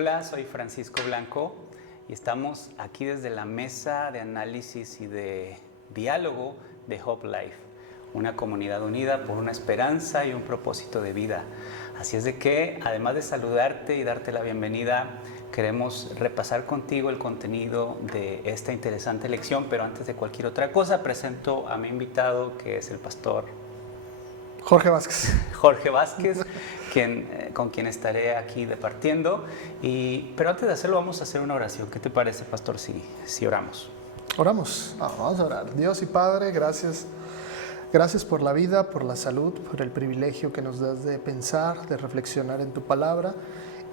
Hola, soy Francisco Blanco y estamos aquí desde la mesa de análisis y de diálogo de Hope Life, una comunidad unida por una esperanza y un propósito de vida. Así es de que, además de saludarte y darte la bienvenida, queremos repasar contigo el contenido de esta interesante lección, pero antes de cualquier otra cosa, presento a mi invitado, que es el pastor Jorge Vázquez. Jorge Vázquez, con quien estaré aquí departiendo. Pero antes de hacerlo, vamos a hacer una oración. ¿Qué te parece, pastor, si oramos? Oramos. Vamos a orar. Dios y Padre, gracias. Gracias por la vida, por la salud, por el privilegio que nos das de pensar, de reflexionar en tu palabra.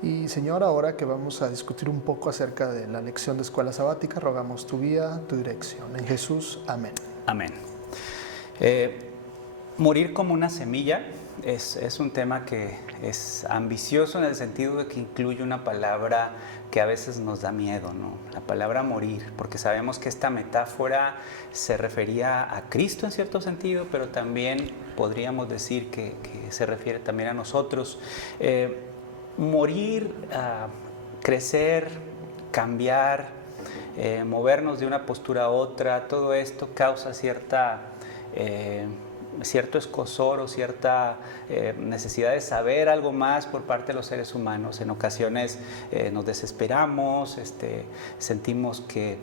Y Señor, ahora que vamos a discutir un poco acerca de la lección de escuela sabática, rogamos tu guía, tu dirección. En Jesús, amén. Amén. Morir como una semilla es un tema que es ambicioso en el sentido de que incluye una palabra que a veces nos da miedo, ¿no? La palabra morir, porque sabemos que esta metáfora se refería a Cristo en cierto sentido, pero también podríamos decir que se refiere también a nosotros. Morir, crecer, cambiar, movernos de una postura a otra, todo esto causa cierto escozor o cierta necesidad de saber algo más por parte de los seres humanos. En ocasiones nos desesperamos, sentimos que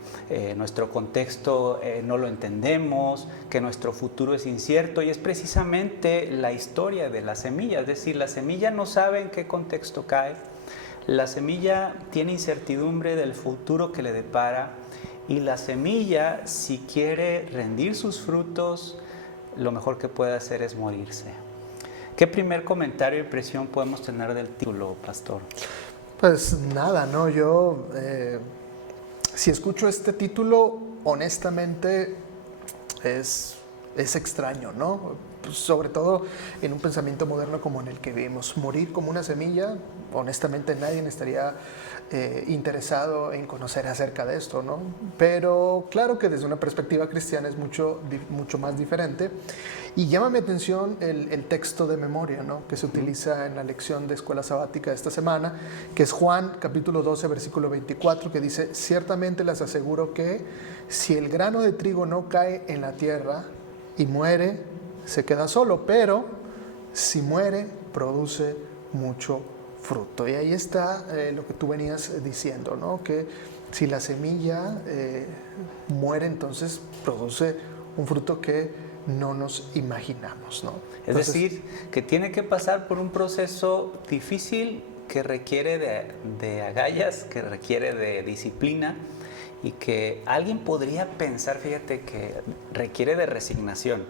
nuestro contexto no lo entendemos, que nuestro futuro es incierto, y es precisamente la historia de la semilla. Es decir, la semilla no sabe en qué contexto cae, la semilla tiene incertidumbre del futuro que le depara, y la semilla, si quiere rendir sus frutos, lo mejor que puede hacer es morirse. ¿Qué primer comentario e impresión podemos tener del título, pastor? Pues nada, ¿no? Yo, si escucho este título, honestamente es extraño, ¿no? Pues sobre todo en un pensamiento moderno como en el que vivimos. Morir como una semilla, honestamente nadie estaría interesado en conocer acerca de esto, ¿no? Pero claro que desde una perspectiva cristiana es mucho más diferente. Y llama mi atención el texto de memoria, ¿no?, que se utiliza en la lección de escuela sabática de esta semana, que es Juan capítulo 12, versículo 24, que dice: ciertamente les aseguro que si el grano de trigo no cae en la tierra y muere, se queda solo, pero si muere, produce mucho fruto. Y ahí está lo que tú venías diciendo, ¿no?, que si la semilla muere, entonces produce un fruto que no nos imaginamos, ¿no? Es decir, que tiene que pasar por un proceso difícil que requiere de agallas, que requiere de disciplina, y que alguien podría pensar, fíjate, que requiere de resignación.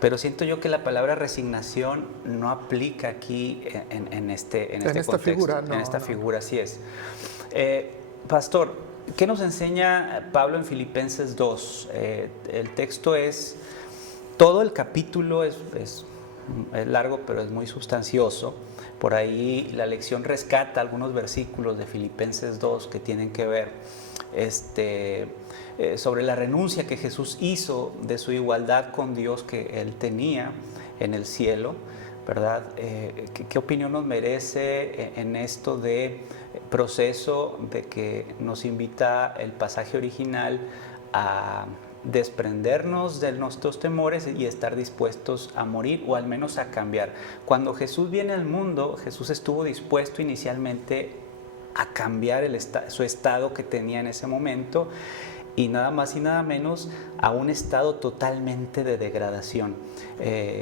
Pero siento yo que la palabra resignación no aplica aquí en este contexto. Figura, no, en esta no. figura, así es. Pastor, ¿qué nos enseña Pablo en Filipenses 2? El texto es, todo el capítulo es largo, pero es muy sustancioso. Por ahí la lección rescata algunos versículos de Filipenses 2 que tienen que ver sobre la renuncia que Jesús hizo de su igualdad con Dios que Él tenía en el cielo, ¿verdad? ¿Qué opinión nos merece en esto de proceso de que nos invita el pasaje original a desprendernos de nuestros temores y estar dispuestos a morir, o al menos a cambiar? Cuando Jesús viene al mundo, Jesús estuvo dispuesto inicialmente a cambiar su estado que tenía en ese momento, y nada más y nada menos a un estado totalmente de degradación.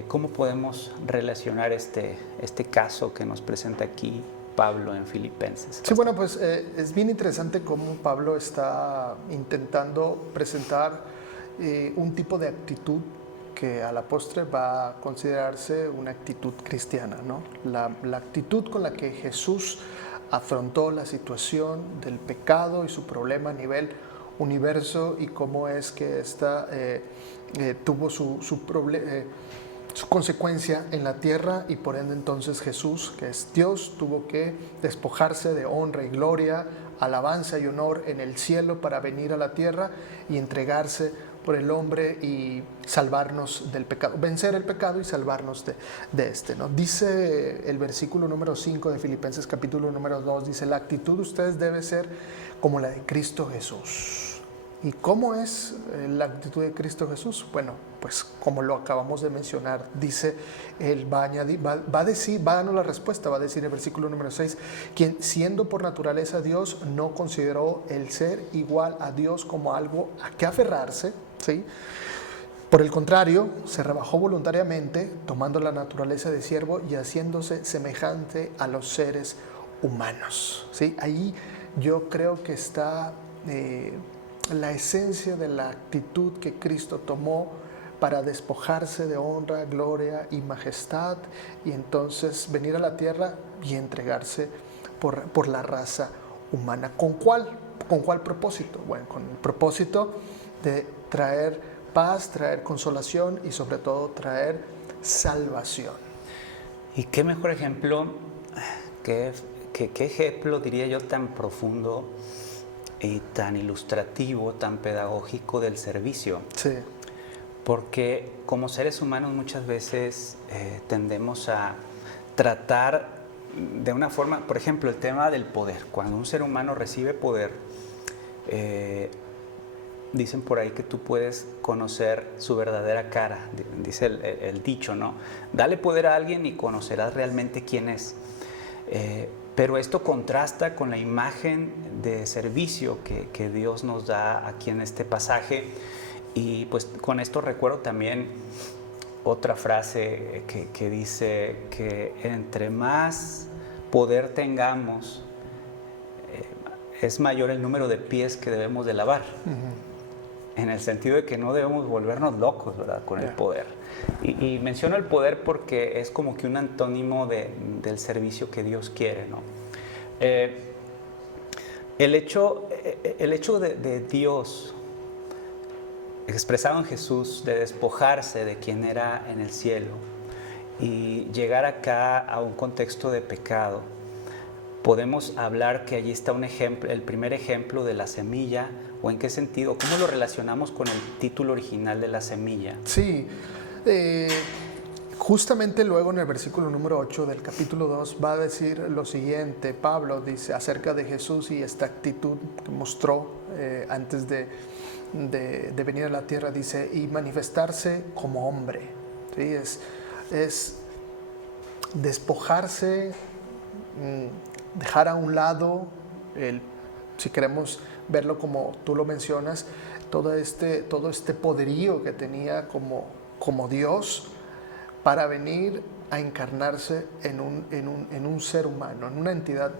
¿Cómo podemos relacionar este caso que nos presenta aquí Pablo en Filipenses? Sí, bueno, pues es bien interesante cómo Pablo está intentando presentar un tipo de actitud que a la postre va a considerarse una actitud cristiana, ¿no? La actitud con la que Jesús afrontó la situación del pecado y su problema a nivel universo, y cómo es que esta tuvo su consecuencia en la tierra, y por ende entonces Jesús, que es Dios, tuvo que despojarse de honra y gloria, alabanza y honor en el cielo para venir a la tierra y entregarse por el hombre y salvarnos del pecado, vencer el pecado y salvarnos de este, ¿no? Dice el versículo número 5 de Filipenses capítulo número 2, dice, la actitud de ustedes debe ser como la de Cristo Jesús. ¿Y cómo es la actitud de Cristo Jesús? Bueno, pues como lo acabamos de mencionar, dice, él va a añadir, va a darnos la respuesta, va a decir el versículo número 6, quien siendo por naturaleza Dios, no consideró el ser igual a Dios como algo a que aferrarse, ¿sí? Por el contrario, se rebajó voluntariamente, tomando la naturaleza de siervo y haciéndose semejante a los seres humanos, ¿sí? Ahí yo creo que está la esencia de la actitud que Cristo tomó para despojarse de honra, gloria y majestad y entonces venir a la tierra y entregarse por la raza humana. ¿Con cuál propósito? Bueno, con el propósito de traer paz, traer consolación y sobre todo traer salvación. Y qué mejor ejemplo, qué ejemplo diría yo tan profundo y tan ilustrativo, tan pedagógico del servicio. Sí. Porque como seres humanos muchas veces tendemos a tratar de una forma, por ejemplo, el tema del poder. Cuando un ser humano recibe poder, dicen por ahí que tú puedes conocer su verdadera cara, dice el dicho, ¿no? Dale poder a alguien y conocerás realmente quién es. Pero esto contrasta con la imagen de servicio que Dios nos da aquí en este pasaje. Y pues con esto recuerdo también otra frase que dice que entre más poder tengamos, es mayor el número de pies que debemos de lavar. En el sentido de que no debemos volvernos locos, ¿verdad?, con el poder. Y menciono el poder porque es como que un antónimo del servicio que Dios quiere, ¿no? El hecho de Dios expresado en Jesús, de despojarse de quien era en el cielo y llegar acá a un contexto de pecado, podemos hablar que allí está un ejemplo, el primer ejemplo de la semilla. ¿O en qué sentido? ¿Cómo lo relacionamos con el título original de la semilla? Sí, justamente luego en el versículo número 8 del capítulo 2 va a decir lo siguiente. Pablo dice acerca de Jesús y esta actitud que mostró antes de venir a la tierra, dice, y manifestarse como hombre. ¿Sí? Es despojarse, dejar a un lado si queremos verlo como tú lo mencionas, todo este poderío que tenía como Dios para venir a encarnarse en un ser humano, en una entidad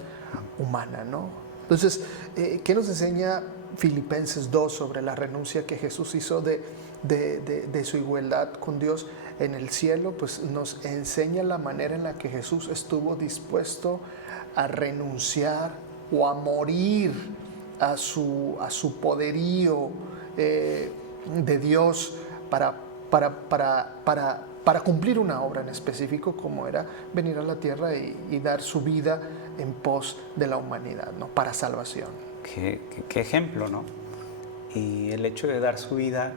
humana, ¿no? Entonces, ¿qué nos enseña Filipenses 2 sobre la renuncia que Jesús hizo de su igualdad con Dios en el cielo? Pues nos enseña la manera en la que Jesús estuvo dispuesto a renunciar o a morir a su poderío de Dios para cumplir una obra en específico, como era venir a la tierra y dar su vida en pos de la humanidad, ¿no? Para salvación. Qué ejemplo, ¿no? Y el hecho de dar su vida,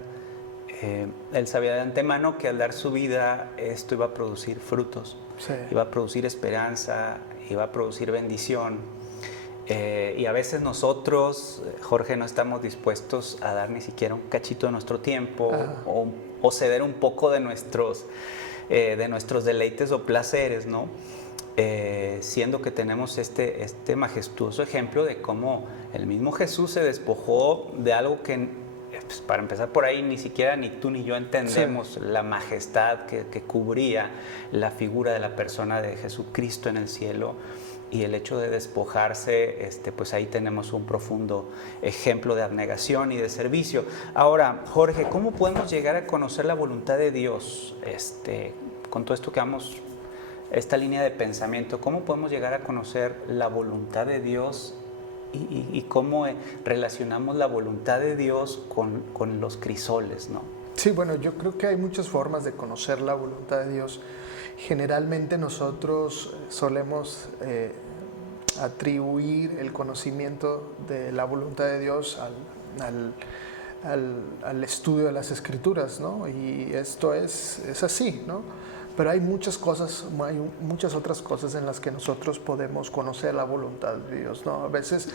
él sabía de antemano que al dar su vida esto iba a producir frutos, sí, iba a producir esperanza, iba a producir bendición. Y a veces nosotros, Jorge, no estamos dispuestos a dar ni siquiera un cachito de nuestro tiempo o ceder un poco de nuestros deleites o placeres, ¿no? Siendo que tenemos este majestuoso ejemplo de cómo el mismo Jesús se despojó de algo que, pues, para empezar por ahí, ni siquiera ni tú ni yo entendemos, sí, la majestad que cubría la figura de la persona de Jesucristo en el cielo. Y el hecho de despojarse, pues ahí tenemos un profundo ejemplo de abnegación y de servicio. Ahora, Jorge, ¿cómo podemos llegar a conocer la voluntad de Dios? Con todo esto que vamos, esta línea de pensamiento, ¿cómo podemos llegar a conocer la voluntad de Dios y cómo relacionamos la voluntad de Dios con los crisoles, ¿no? Sí, bueno, yo creo que hay muchas formas de conocer la voluntad de Dios. Generalmente nosotros solemos atribuir el conocimiento de la voluntad de Dios al estudio de las Escrituras, ¿no? Y esto es así, ¿no? Pero hay muchas otras cosas en las que nosotros podemos conocer la voluntad de Dios, ¿no? A veces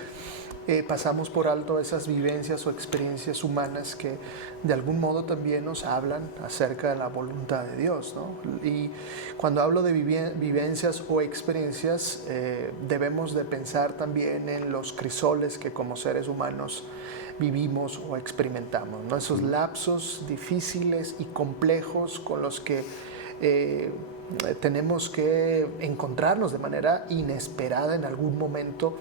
pasamos por alto esas vivencias o experiencias humanas que de algún modo también nos hablan acerca de la voluntad de Dios, ¿no? Y cuando hablo de vivencias o experiencias, debemos de pensar también en los crisoles que como seres humanos vivimos o experimentamos, ¿no? Esos lapsos difíciles y complejos con los que tenemos que encontrarnos de manera inesperada en algún momento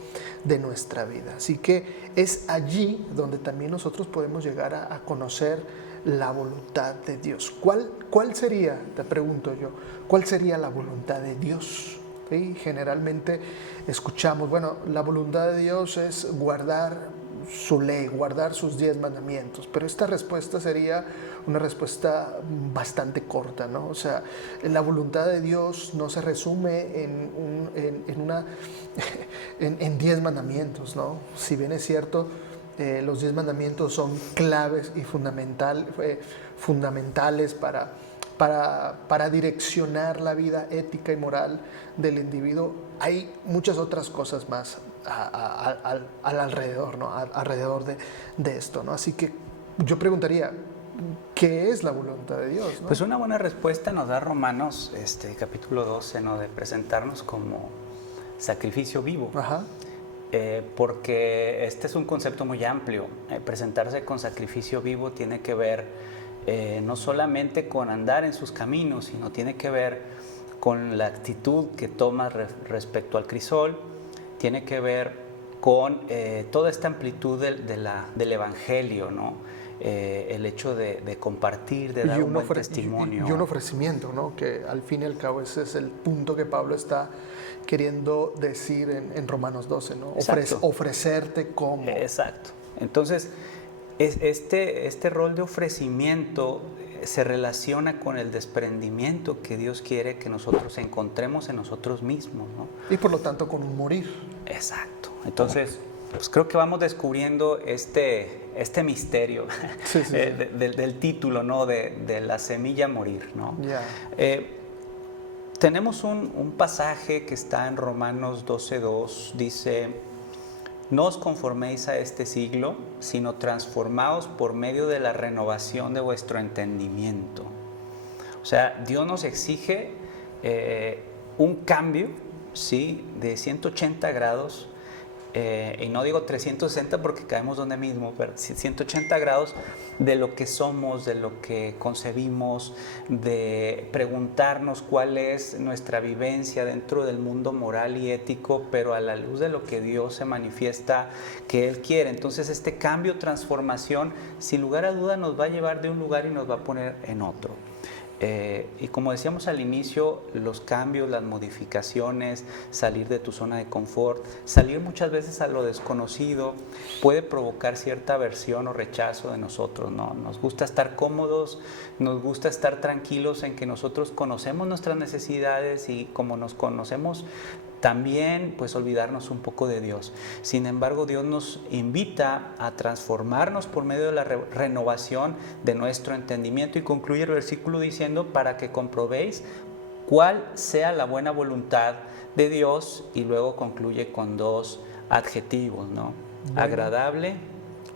de nuestra vida. Así que es allí donde también nosotros podemos llegar a conocer la voluntad de Dios. ¿Cuál sería, te pregunto yo, cuál sería la voluntad de Dios? ¿Sí? Generalmente escuchamos, bueno, la voluntad de Dios es guardar su ley, guardar sus 10 mandamientos, pero esta respuesta sería una respuesta bastante corta, ¿no? O sea, la voluntad de Dios no se resume en 10 mandamientos, ¿no? Si bien es cierto, los 10 mandamientos son claves y fundamentales para direccionar la vida ética y moral del individuo, hay muchas otras cosas más al alrededor, ¿no? Alrededor de esto, ¿no? Así que yo preguntaría, ¿qué es la voluntad de Dios, ¿no? Pues una buena respuesta nos da Romanos capítulo 12, ¿no? De presentarnos como sacrificio vivo. Ajá. Porque este es un concepto muy amplio. Presentarse con sacrificio vivo tiene que ver no solamente con andar en sus caminos, sino tiene que ver con la actitud que tomas respecto al crisol, tiene que ver con toda esta amplitud del Evangelio, ¿no? El hecho de compartir, de dar un buen testimonio. Y un ofrecimiento, ¿no? Que al fin y al cabo ese es el punto que Pablo está queriendo decir en Romanos 12, ¿no? Ofrecerte como. Exacto. Entonces, este rol de ofrecimiento se relaciona con el desprendimiento que Dios quiere que nosotros encontremos en nosotros mismos, ¿no? Y por lo tanto con un morir. Exacto. Entonces, pues creo que vamos descubriendo este misterio sí. del título, ¿no? De la semilla morir, ¿no? Yeah. Tenemos un pasaje que está en Romanos 12:2, dice: no os conforméis a este siglo, sino transformaos por medio de la renovación de vuestro entendimiento. O sea, Dios nos exige un cambio, ¿sí? De 180 grados, y no digo 360 porque caemos donde mismo, pero 180 grados de lo que somos, de lo que concebimos, de preguntarnos cuál es nuestra vivencia dentro del mundo moral y ético, pero a la luz de lo que Dios se manifiesta que Él quiere. Entonces este cambio, transformación, sin lugar a duda nos va a llevar de un lugar y nos va a poner en otro. Y como decíamos al inicio, los cambios, las modificaciones, salir de tu zona de confort, salir muchas veces a lo desconocido, puede provocar cierta aversión o rechazo de nosotros, ¿no? Nos gusta estar cómodos, nos gusta estar tranquilos en que nosotros conocemos nuestras necesidades y como nos conocemos, también pues olvidarnos un poco de Dios. Sin embargo, Dios nos invita a transformarnos por medio de la renovación de nuestro entendimiento, y concluye el versículo diciendo: para que comprobéis cuál sea la buena voluntad de Dios, y luego concluye con dos adjetivos, ¿no? Bueno, agradable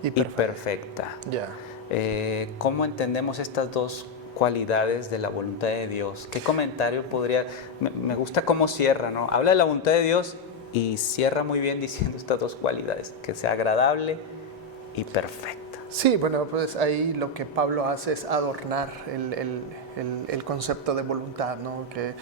y perfecta. Yeah. ¿Cómo entendemos estas dos cualidades de la voluntad de Dios? ¿Qué comentario podría...? Me gusta cómo cierra, ¿no? Habla de la voluntad de Dios y cierra muy bien diciendo estas dos cualidades: que sea agradable y perfecta. Sí, bueno, pues ahí lo que Pablo hace es adornar el concepto de voluntad, ¿no? Que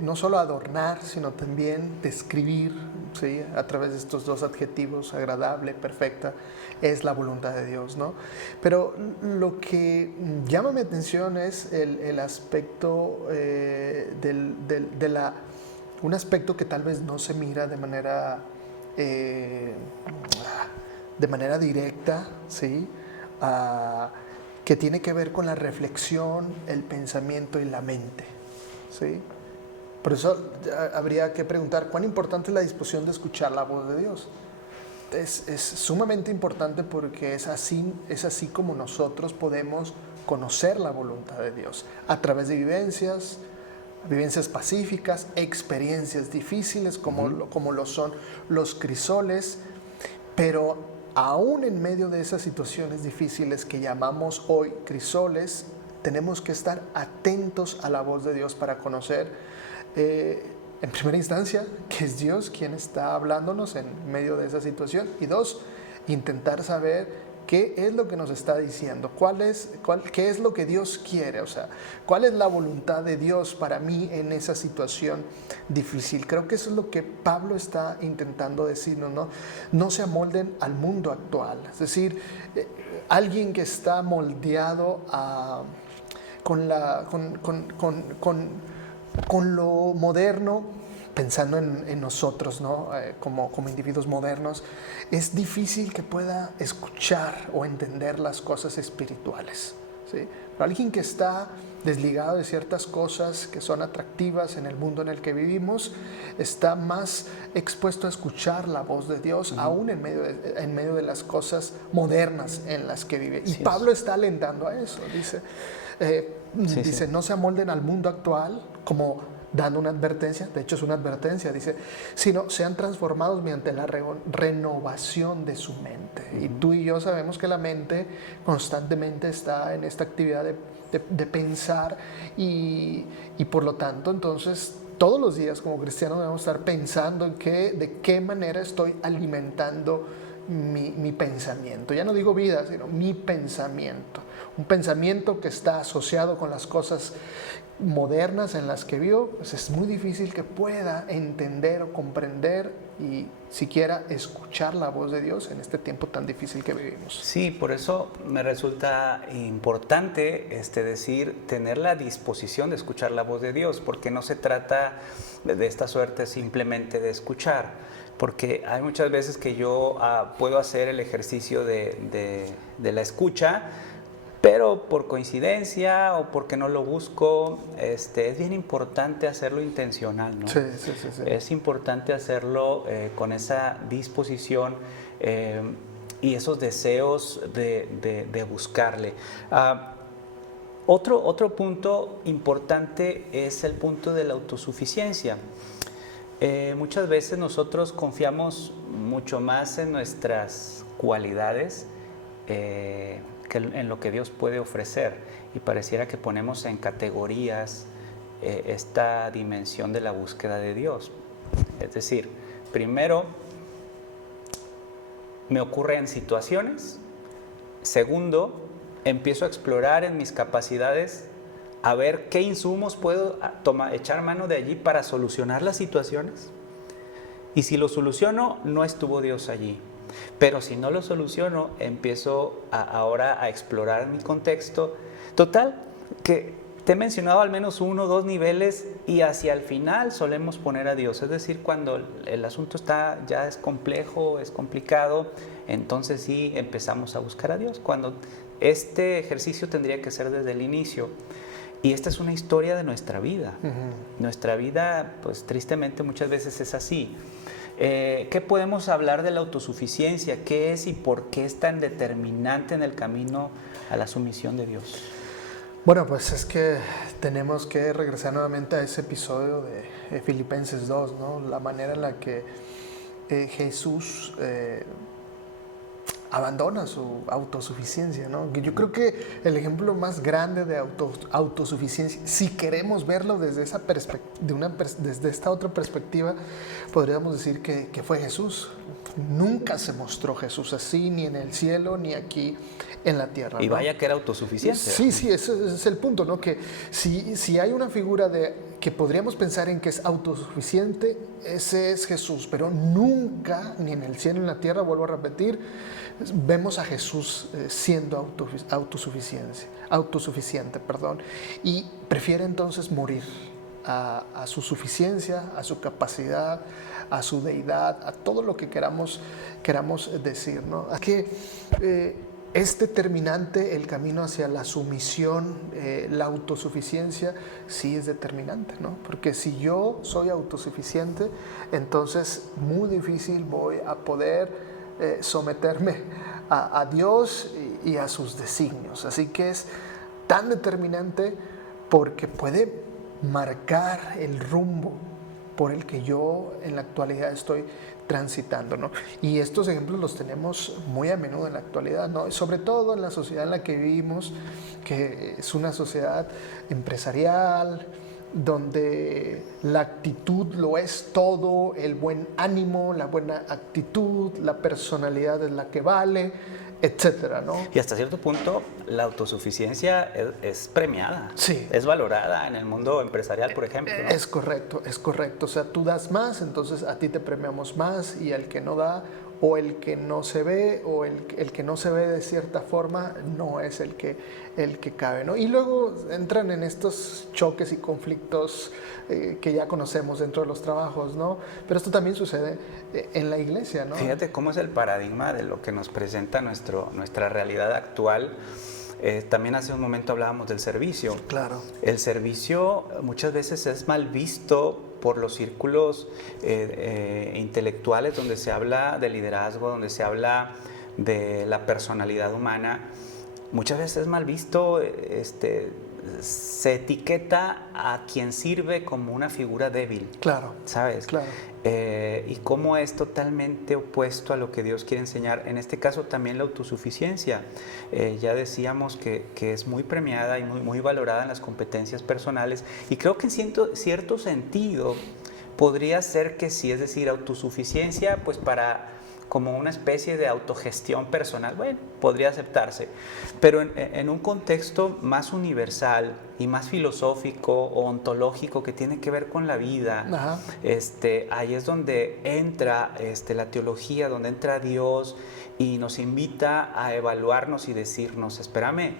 no solo adornar, sino también describir, ¿sí? A través de estos dos adjetivos, agradable, perfecta, es la voluntad de Dios, ¿no? Pero lo que llama mi atención es el aspecto un aspecto que tal vez no se mira de manera directa, ¿sí? Que tiene que ver con la reflexión, el pensamiento y la mente, ¿sí? Por eso habría que preguntar cuán importante es la disposición de escuchar la voz de Dios. es sumamente importante porque es así como nosotros podemos conocer la voluntad de Dios, a través de vivencias pacíficas, experiencias difíciles como lo son los crisoles, pero aún en medio de esas situaciones difíciles que llamamos hoy crisoles, tenemos que estar atentos a la voz de Dios para conocer, en primera instancia, que es Dios quien está hablándonos en medio de esa situación, y dos, intentar saber qué es lo que nos está diciendo, qué es lo que Dios quiere, o sea, cuál es la voluntad de Dios para mí en esa situación difícil. Creo que eso es lo que Pablo está intentando decirnos, ¿no? No se amolden al mundo actual, es decir, alguien que está moldeado con lo moderno, pensando en nosotros, ¿no? Como individuos modernos, es difícil que pueda escuchar o entender las cosas espirituales, ¿sí? Pero alguien que está desligado de ciertas cosas que son atractivas en el mundo en el que vivimos, está más expuesto a escuchar la voz de Dios, aún en medio de las cosas modernas en las que vive. Y sí, Pablo está alentando a eso, dice, no se amolden al mundo actual, como dando una advertencia, de hecho es una advertencia, dice, sino sean transformados mediante la renovación de su mente. Y tú y yo sabemos que la mente constantemente está en esta actividad de pensar y por lo tanto, entonces, todos los días como cristianos debemos estar pensando de qué manera estoy alimentando mi pensamiento. Ya no digo vida, sino mi pensamiento. Un pensamiento que está asociado con las cosas modernas en las que vivo, pues es muy difícil que pueda entender o comprender y siquiera escuchar la voz de Dios en este tiempo tan difícil que vivimos. Sí, por eso me resulta importante tener la disposición de escuchar la voz de Dios, porque no se trata de esta suerte simplemente de escuchar, porque hay muchas veces que yo puedo hacer el ejercicio de la escucha, pero por coincidencia o porque no lo busco, es bien importante hacerlo intencional, ¿no? Sí. Es importante hacerlo con esa disposición y esos deseos de buscarle. Otro punto importante es el punto de la autosuficiencia. Muchas veces nosotros confiamos mucho más en nuestras cualidades que en lo que Dios puede ofrecer, y pareciera que ponemos en categorías esta dimensión de la búsqueda de Dios. Es decir, primero me ocurre en situaciones, segundo empiezo a explorar en mis capacidades a ver qué insumos puedo echar mano de allí para solucionar las situaciones, y si lo soluciono, no estuvo Dios allí. Pero si no lo soluciono, empiezo ahora a explorar mi contexto. Total, que te he mencionado al menos 1 o 2 niveles, y hacia el final solemos poner a Dios. Es decir, cuando el asunto ya es complejo, es complicado, entonces sí empezamos a buscar a Dios, cuando este ejercicio tendría que ser desde el inicio. Y esta es una historia de nuestra vida. Nuestra vida, pues tristemente muchas veces es así. ¿Qué podemos hablar de la autosuficiencia? ¿Qué es y por qué es tan determinante en el camino a la sumisión de Dios? Bueno, pues es que tenemos que regresar nuevamente a ese episodio de Filipenses 2, ¿no? La manera en la que Jesús abandona su autosuficiencia, ¿no? Yo creo que el ejemplo más grande de autosuficiencia, si queremos verlo desde desde esta otra perspectiva, podríamos decir que fue Jesús. Nunca se mostró Jesús así, ni en el cielo, ni aquí en la tierra, y ¿no? vaya que era autosuficiente. Sí, ese es el punto, ¿no? Que si hay una figura que podríamos pensar en que es autosuficiente, ese es Jesús, pero nunca, ni en el cielo ni en la tierra, vuelvo a repetir, vemos a Jesús siendo autosuficiente, y prefiere entonces morir a su suficiencia, a su capacidad, a su deidad, a todo lo que queramos decir, ¿no? Es determinante el camino hacia la sumisión, la autosuficiencia, sí es determinante, ¿no? Porque si yo soy autosuficiente, entonces muy difícil voy a poder someterme a Dios y a sus designios. Así que es tan determinante porque puede marcar el rumbo por el que yo en la actualidad estoy transitando, ¿no? Y estos ejemplos los tenemos muy a menudo en la actualidad, ¿no? Sobre todo en la sociedad en la que vivimos, que es una sociedad empresarial, donde la actitud lo es todo, el buen ánimo, la buena actitud, la personalidad es la que vale, etcétera, ¿no? Y hasta cierto punto la autosuficiencia es premiada, Sí. es valorada en el mundo empresarial, por ejemplo, ¿no? Es correcto, es correcto. O sea, tú das más, entonces a ti te premiamos más, y el que no da, o el que no se ve, o el que no se ve de cierta forma, no es el que cabe, ¿no? Y luego entran en estos choques y conflictos que ya conocemos dentro de los trabajos, ¿no? Pero esto también sucede en la iglesia, ¿no? Fíjate cómo es el paradigma de lo que nos presenta nuestra realidad actual. También hace un momento hablábamos del servicio. Claro. El servicio muchas veces es mal visto por los círculos intelectuales, donde se habla de liderazgo, donde se habla de la personalidad humana. Muchas veces es mal visto, se etiqueta a quien sirve como una figura débil. Claro. ¿Sabes? Claro. Y cómo es totalmente opuesto a lo que Dios quiere enseñar. En este caso también la autosuficiencia. Ya decíamos que es muy premiada y muy valorada en las competencias personales, y creo que en cierto sentido podría ser que sí, es decir, autosuficiencia pues para como una especie de autogestión personal, bueno, podría aceptarse, pero en un contexto más universal y más filosófico o ontológico que tiene que ver con la vida. Ajá. Ahí es donde entra la teología, donde entra Dios y nos invita a evaluarnos y decirnos, espérame,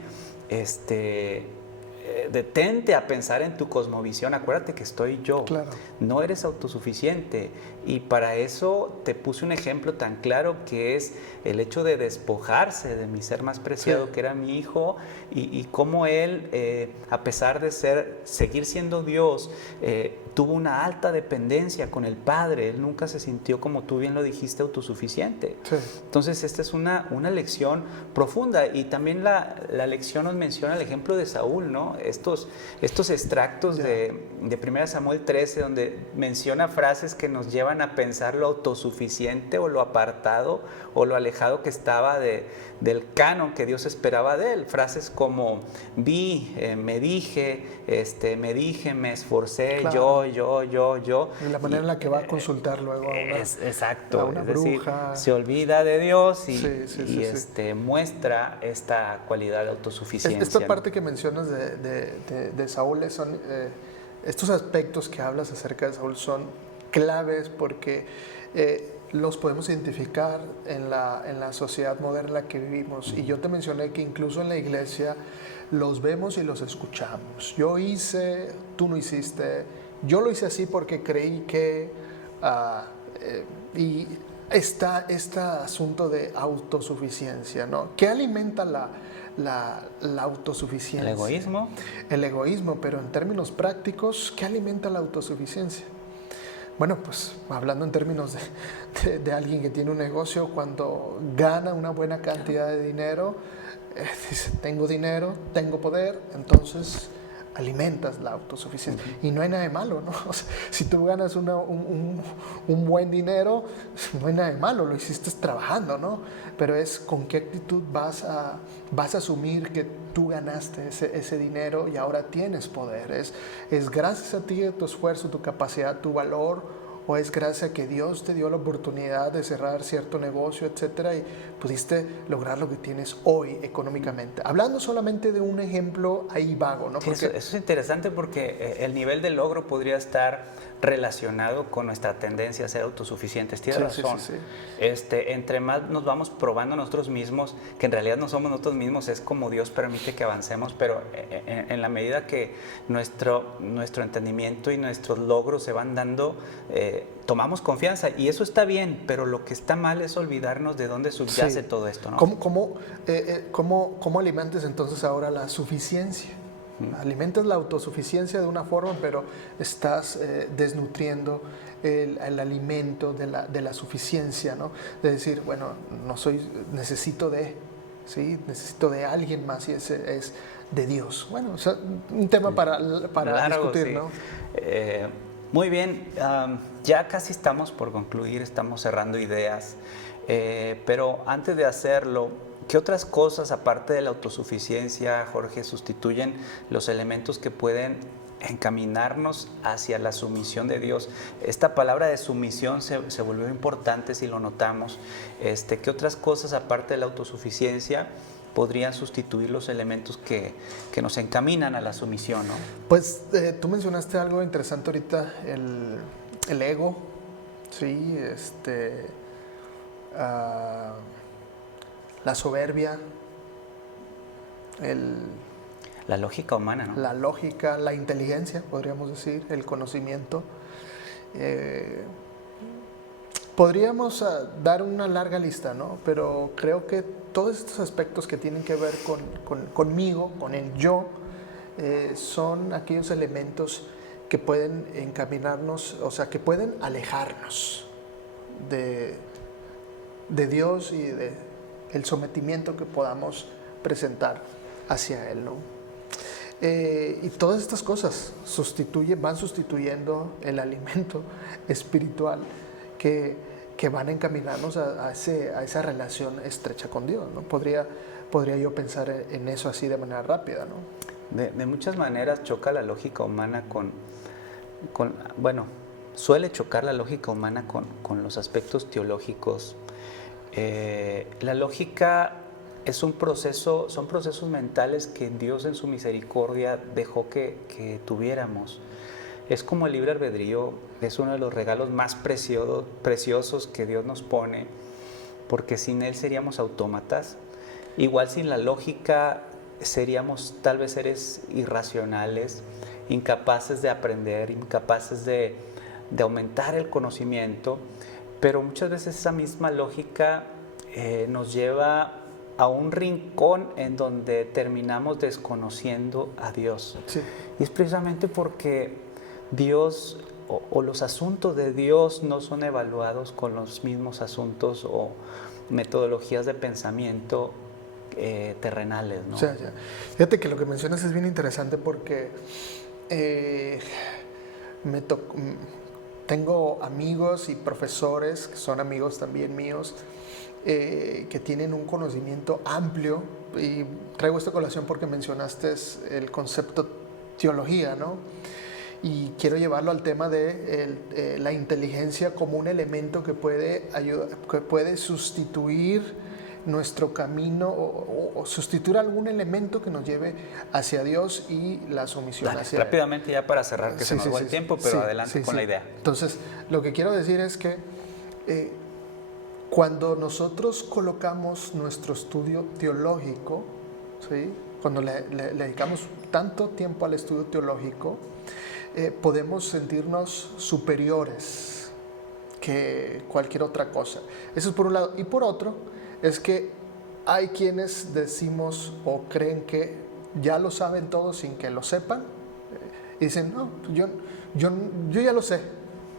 detente a pensar en tu cosmovisión, acuérdate que estoy yo. Claro. No eres autosuficiente, y para eso te puse un ejemplo tan claro, que es el hecho de despojarse de mi ser más preciado, Sí. que era mi hijo, y cómo él, a pesar de seguir siendo Dios, tuvo una alta dependencia con el Padre. Él nunca se sintió, como tú bien lo dijiste, autosuficiente. Sí. Entonces esta es una lección profunda, y también la lección nos menciona el ejemplo de Saúl, ¿no? Estos extractos de 1 Samuel 13, donde menciona frases que nos llevan a pensar lo autosuficiente o lo apartado o lo alejado que estaba del canon que Dios esperaba de él. Frases como me dije, me esforcé, Claro. yo. Y la manera en la que va a consultar luego Exacto, a una es decir, bruja. se olvida de Dios y, Sí. muestra esta cualidad de autosuficiencia. Esta parte que mencionas de Saúl son estos aspectos que hablas acerca de Saúl son claves, porque los podemos identificar en la sociedad moderna en la que vivimos. Y yo te mencioné que incluso en la iglesia los vemos y los escuchamos. Yo hice, tú no hiciste, yo lo hice así porque creí que... y está este asunto de autosuficiencia, ¿no? ¿Qué alimenta la autosuficiencia? El egoísmo. El egoísmo, pero en términos prácticos, ¿qué alimenta la autosuficiencia? Bueno, pues hablando en términos de alguien que tiene un negocio, cuando gana una buena cantidad de dinero, dice, tengo dinero, tengo poder, entonces alimentas la autosuficiencia. Y no hay nada de malo, ¿no? O sea, si tú ganas un buen dinero, no hay nada de malo, lo hiciste trabajando, ¿no? Pero es con qué actitud vas a asumir que tú ganaste ese dinero y ahora tienes poder. Es gracias a ti, a tu esfuerzo, tu capacidad, tu valor, o es gracias a que Dios te dio la oportunidad de cerrar cierto negocio, etcétera, y pudiste lograr lo que tienes hoy económicamente. Hablando solamente de un ejemplo ahí vago, ¿no? Sí, eso es interesante, porque el nivel de logro podría estar relacionado con nuestra tendencia a ser autosuficientes. Tienes razón. Sí. Entre más nos vamos probando nosotros mismos, que en realidad no somos nosotros mismos, es como Dios permite que avancemos, pero en la medida que nuestro entendimiento y nuestros logros se van dando, tomamos confianza, y eso está bien, pero lo que está mal es olvidarnos de dónde subyace todo esto, ¿no? ¿Cómo alimentas entonces ahora la suficiencia? Alimentas la autosuficiencia de una forma, pero estás desnutriendo el alimento de la suficiencia, ¿no? De decir, bueno, necesito necesito de alguien más, y ese es de Dios. Bueno, o sea, un tema para Largo, discutir, sí. ¿no? Muy bien, ya casi estamos por concluir, estamos cerrando ideas, pero antes de hacerlo, ¿qué otras cosas, aparte de la autosuficiencia, Jorge, sustituyen los elementos que pueden encaminarnos hacia la sumisión de Dios? Esta palabra de sumisión se volvió importante si lo notamos. ¿Qué otras cosas, aparte de la autosuficiencia, podrían sustituir los elementos que nos encaminan a la sumisión, ¿no? Pues tú mencionaste algo interesante ahorita, el ego, ¿sí? La soberbia, la lógica humana, ¿no? La lógica, la inteligencia, podríamos decir, el conocimiento. Podríamos dar una larga lista, ¿no? Pero creo que todos estos aspectos que tienen que ver conmigo, con el yo, son aquellos elementos que pueden encaminarnos, o sea, que pueden alejarnos de Dios y del sometimiento que podamos presentar hacia Él, ¿no? Y todas estas cosas van sustituyendo el alimento espiritual que van a encaminarnos a esa relación estrecha con Dios, ¿no? Podría yo pensar en eso así de manera rápida, ¿no? De muchas maneras choca la lógica humana bueno, suele chocar la lógica humana con los aspectos teológicos. La lógica son procesos mentales que Dios en su misericordia dejó que tuviéramos. Es como el libre albedrío, es uno de los regalos más preciosos que Dios nos pone, porque sin él seríamos autómatas. Igual sin la lógica seríamos tal vez seres irracionales, incapaces de aprender, incapaces de aumentar el conocimiento, pero muchas veces esa misma lógica nos lleva a un rincón en donde terminamos desconociendo a Dios. Sí. Y es precisamente porque Dios o los asuntos de Dios no son evaluados con los mismos asuntos o metodologías de pensamiento terrenales, ¿no? O sea, ya. Fíjate que lo que mencionas es bien interesante porque tengo amigos y profesores que son amigos también míos, que tienen un conocimiento amplio, y traigo esta colación porque mencionaste el concepto teología, ¿no? Y quiero llevarlo al tema de la inteligencia como un elemento que puede sustituir nuestro camino o sustituir algún elemento que nos lleve hacia Dios y la sumisión hacia Él. Rápidamente ya para cerrar, que se nos va el tiempo, pero adelante con la idea. Entonces, lo que quiero decir es que cuando nosotros colocamos nuestro estudio teológico, ¿sí? Cuando le dedicamos tanto tiempo al estudio teológico, podemos sentirnos superiores que cualquier otra cosa. Eso es por un lado. Y por otro, es que hay quienes decimos o creen que ya lo saben todo sin que lo sepan. Y dicen, no, yo ya lo sé,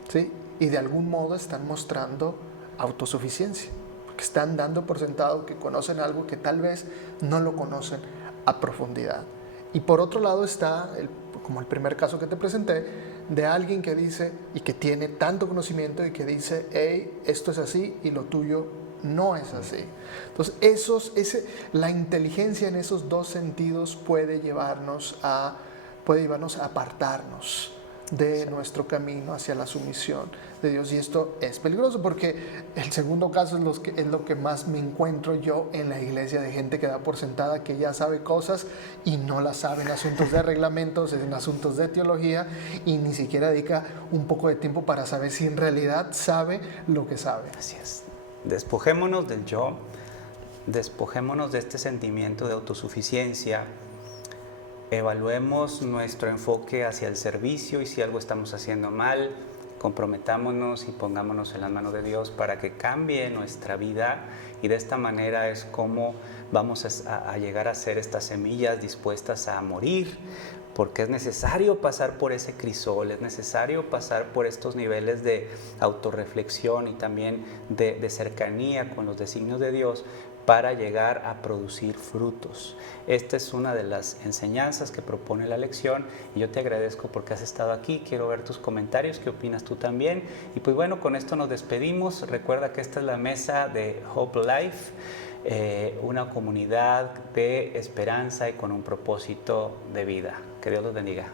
¿sí? Y de algún modo están mostrando autosuficiencia, porque están dando por sentado que conocen algo que tal vez no lo conocen a profundidad. Y por otro lado está, como el primer caso que te presenté, de alguien que dice y que tiene tanto conocimiento y que dice, hey, esto es así y lo tuyo no es así. Entonces, la inteligencia en esos dos sentidos puede llevarnos a apartarnos de nuestro camino hacia la sumisión de Dios, y esto es peligroso porque el segundo caso es lo que más me encuentro yo en la iglesia, de gente que da por sentada que ya sabe cosas y no las sabe en asuntos de reglamentos, en asuntos de teología, y ni siquiera dedica un poco de tiempo para saber si en realidad sabe lo que sabe. Así es. Despojémonos del yo, despojémonos de este sentimiento de autosuficiencia. Evaluemos nuestro enfoque hacia el servicio y si algo estamos haciendo mal, comprometámonos y pongámonos en las manos de Dios para que cambie nuestra vida, y de esta manera es como vamos a llegar a ser estas semillas dispuestas a morir, porque es necesario pasar por ese crisol, es necesario pasar por estos niveles de autorreflexión y también de cercanía con los designios de Dios para llegar a producir frutos. Esta es una de las enseñanzas que propone la lección, y yo te agradezco porque has estado aquí. Quiero ver tus comentarios, qué opinas tú también. Y pues bueno, con esto nos despedimos. Recuerda que esta es la mesa de Hope Life, una comunidad de esperanza y con un propósito de vida. Que Dios los bendiga.